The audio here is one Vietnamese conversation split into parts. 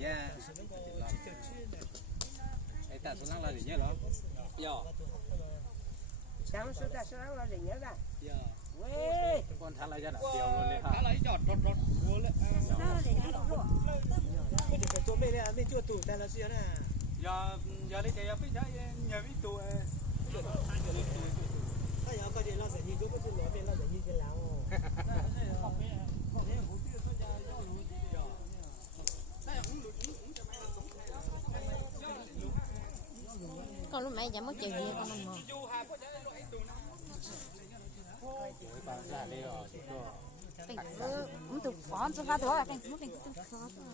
nha. Ấy ta số lăng là gì nhớ đó? Dạ. Sáng số ta số lăng là gì nhớ ra? Dạ. Quê. Con thằng lại ra đặt tiêu luôn đấy hả? Thằng lấy giọt rót mua lên. Cái gì cái chỗ bên này bên chỗ tủ ta là gì nè? Giờ đi cái phía trái nhà phía tủ. Cái nhà có gì lo sẽ gì chỗ cái chỗ bên lo sẽ gì cái lão. Con lúc nãy chẳng mất chuyện gì con không ngờ. Mình tụt khó cho phá thôi, cái muốn mình tụt khó thôi.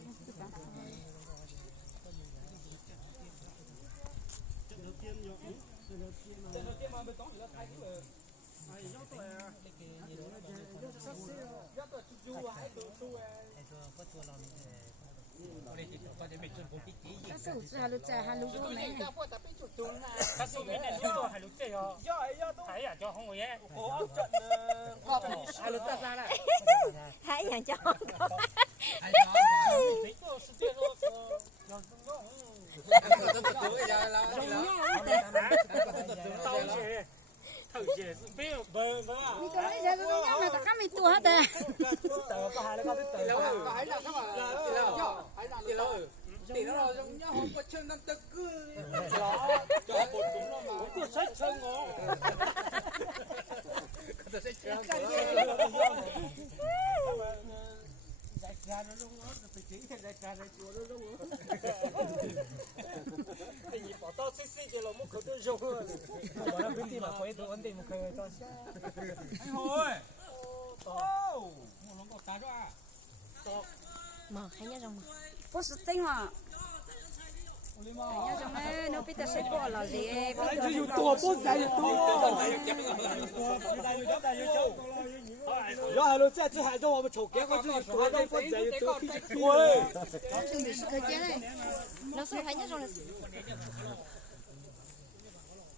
Các sự halus cái này. Các sự cái này do halus cái đó. Thấy à cho không vậy? Có trận halus ra này. Hãy dành cho. Mình tôi lấy ra cái nhau này tất cả mình tua hết rồi. Thì nó rồi giống nhau không có chân đang tức cứ Cho bột cũng nó mà có sách chân ngó. tôi sẽ chơi Ra nó luôn đó, phải chỉ cái ra chùa nó luôn đó. Thì bỏ tao xí cho nó một khẩu tôi dùng luôn. Bỏ ra bên tí mà quay tôi ấn tiền một khơi to. Anh hồi. Ô, một lồng cỏ cá cho à. Mở hay nhá rồng. Bố sự tinh mà. Nhá rồng ấy, nó biết ta sẽ bỏ là gì ấy. Anh dùng tua bố dài tua. Rồi hai lô xe chứ hai cho mà chụp kéo con chứ tua đây bố dài tua khi tua ấy. Chuẩn bị sự cơ chế này. Nó sẽ hay nhá rồng là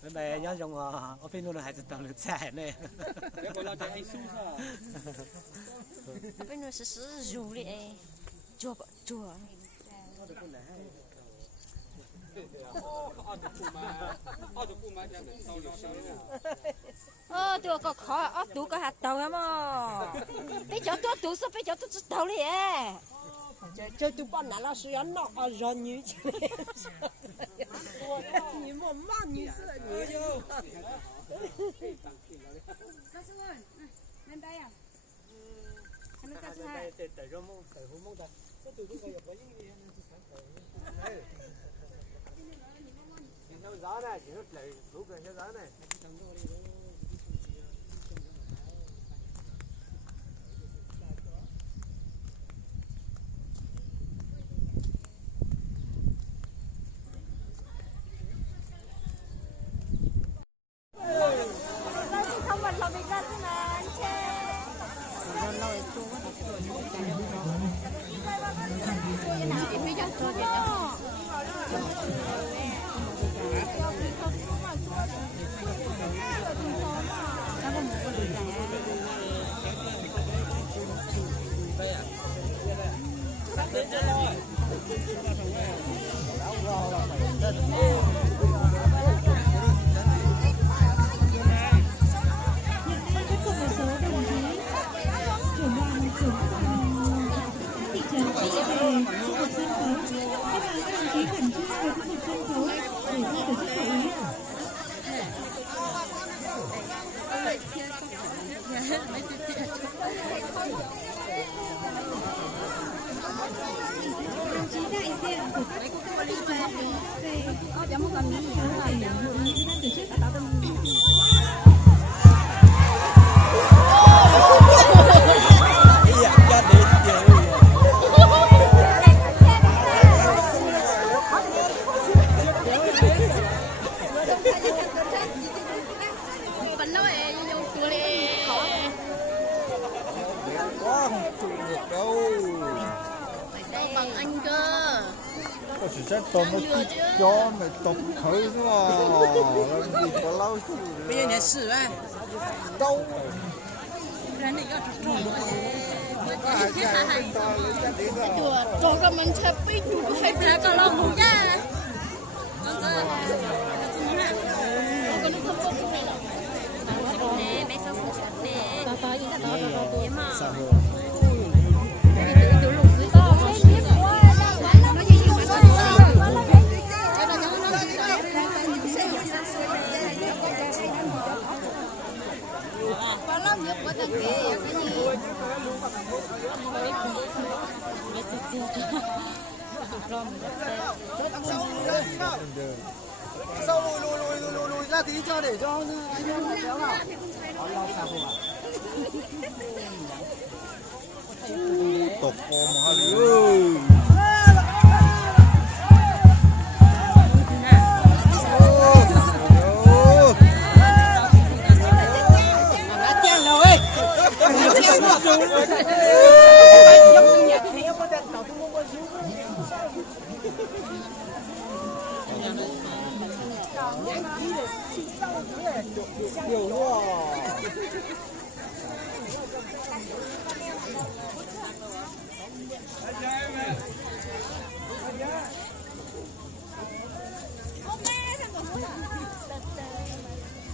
Bên này nhá rồng ở bênนู้นhai tàu lượt xe này. cái con lo chạy anh su sao bên nó sẽ rủ đi chùa chùa tôi có khó tôi có hạt tàu em mà bây giờ tôi sao bây giờ tôi tàu đi Chơi tụi bọn nó là suy ăn nó ở rần như thế. Như mà mang như thế như vô. Các sư ơi, lên đây à? Anh ta sư hai. Tại rồi mong tại hôm mong ta. Cái tụi tôi gặp những gì anh sẽ sáng tới. Theo giá này chỉ nó lại đủ cái theo giá này. không mình là bị ra thế này bằng anh cơ. Có sự xét tôm nó cho mày tôm khởi nữa mà làm gì có lâu chứ. Bây giờ để xử à? Đâu Là định ở trong có hai chạy bên to lên chắc đi rồi. Chùa chỗ cái mình chụp đi chụp hay là có lòng ngủ ra. Nè, mấy số phụ nè. To gì đó to mà. Tụi lùn dưới to nó biết quá. Nó gì mà nó. Quá lâu nhất quá tầng kia cái gì. Sau lùi ra tí cho để cho anh em kéo vào. Tục cô mà ơi. Điều luôn.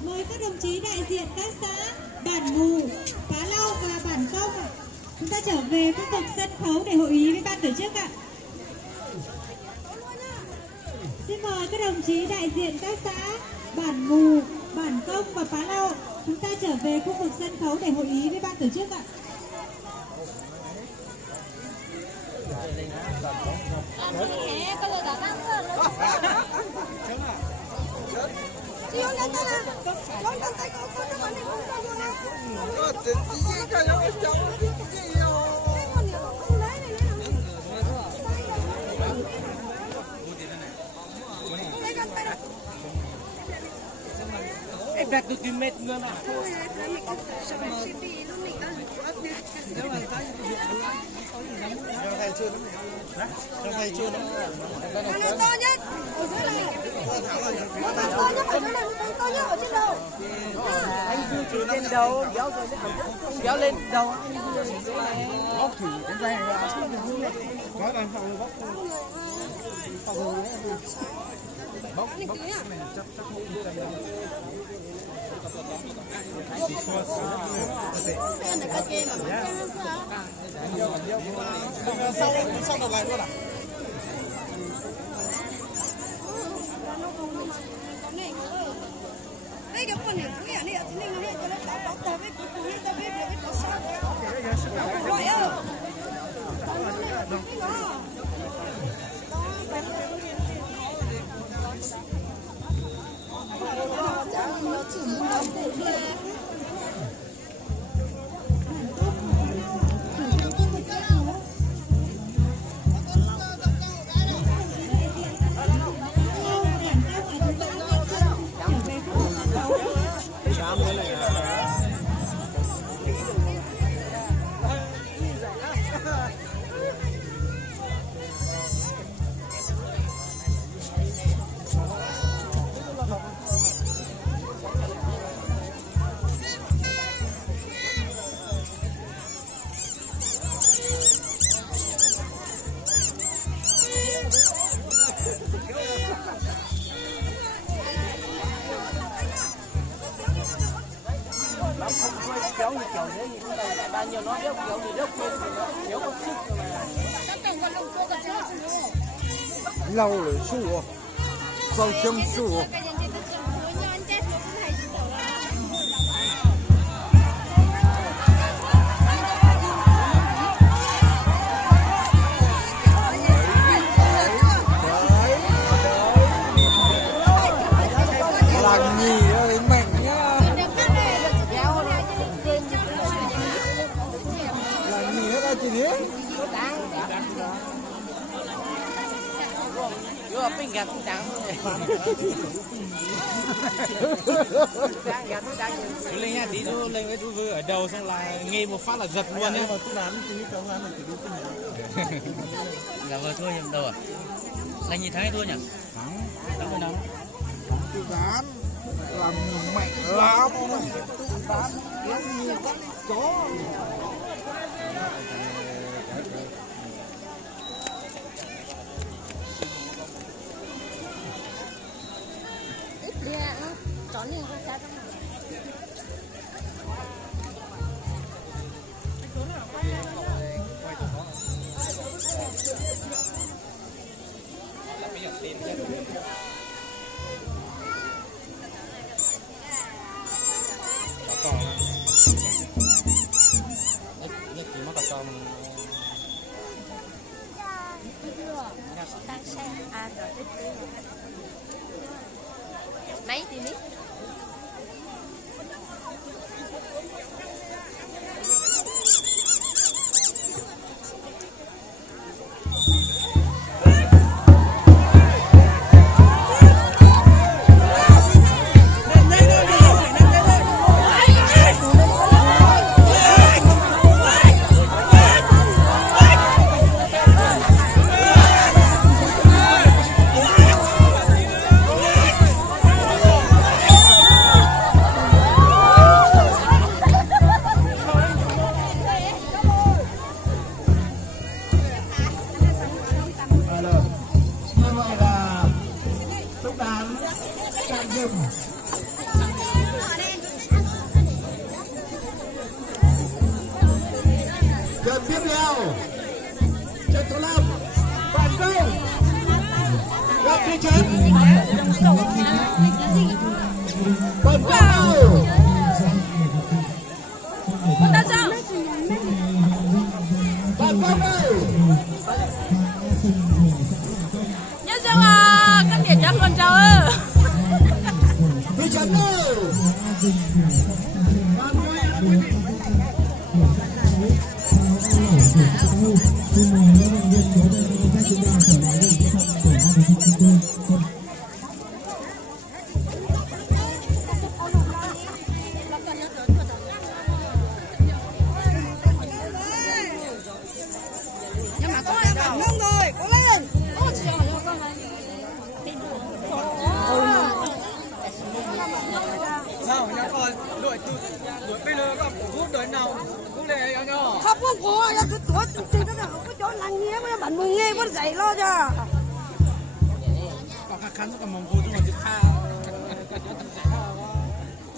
Mời các đồng chí đại diện các xã Bản Mù, Pá Lau và Bản Công ạ. Chúng ta trở về khu vực sân khấu để hội ý với ban tổ chức ạ. Xin mời các đồng chí đại diện các xã Bản Mù, Bản Công và Pá Lau. Chúng ta trở về khu vực sân khấu để hội ý với ban tổ chức ạ. Em đặt được cái mệt nữa mà. Thầy chưa lắm. To nhất. Trên đầu kéo lên đầu. Bóc thử cái dây ra. Nói là phòng bóc. Bóc này chắc không đi đây đâu. Sau đầu này luôn à? Đây cái con này cái này ở trên này nó cho nó đóng tờ với cái túi tờ với cái có sao. Gọi ơi. Kéo như kiểu thế thì chúng ta bao nhiêu nó kéo như lớp kéo có sức mà. Lâu rồi su, rau châm su. Làm gì ơi mạnh nhá. Làm gì hết á chị đấy. Vừa bên gạt trắng chú lên nha, tí chú lên với chú vừa ở đầu xong là nghe một phát là giật luôn nhé. Dạ vừa thua nhầm đâu à? Là nhìn thấy thua nhỉ? Thắng rồi nào? Cái dán làm mạnh lắm. Dán chó. ít đi nó chọn đi không sao đâu. Tăng xe à rồi ít đi. Mấy thì biết. Giờ tiếp theo trận số 5 Bản Công gặp thị trấn Bản Công Bản Công ơi Nhân dân à, các địa chắc con cháu ơi. thị trấn ơi nào nhà coi đội bây giờ có hút đội nào cũng để nhỏ khắp không có ya cứ tuổi từ đó là không có chỗ làng nghe mà bạn mừng nghe vẫn dậy lo cho có khăn nó còn mong vui nhưng mà chụp khao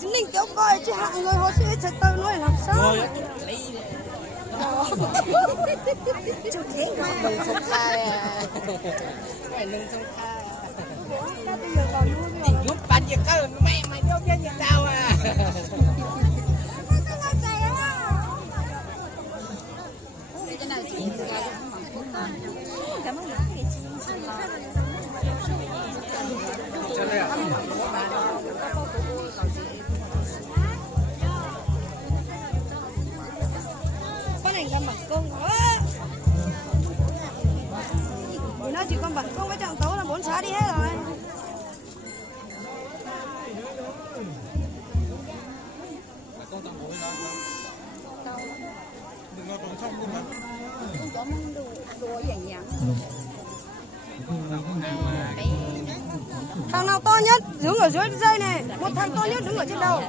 chính mình kéo coi chứ hạng người họ sẽ thật tơ nói làm sao chú thế mà nâng sông khai à phải nâng sông khai lúc bạn việc cơ mẹ mày đâu biết như tao à Cảm ơn bạn. con này là mặt công quá thì nó chỉ còn bản công với trọng tấu là 4 xã đi hết rồi. Thằng nào to nhất đứng ở dưới dây này, một thằng to nhất đứng ở trên đầu.